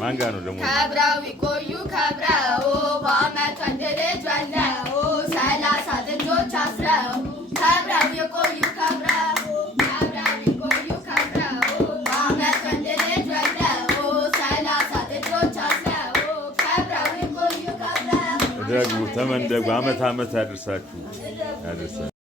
ማንጋ ነው ደግሞ ከብረው ይቆዩ ከብረው በአመት ወንድ ልጅ ወልደው 30 ጥጆች አስረው ከብረው ይቆዩ ከብረው ይቆዩ ከብረው በአመት ወንድ ልጅ ወልደው 30 ጥጆች አስረው ከብረው ይቆዩ ከብረው ደግሞ ተመንደጉ አመት ያድርሳችሁ ያድርሳችሁ።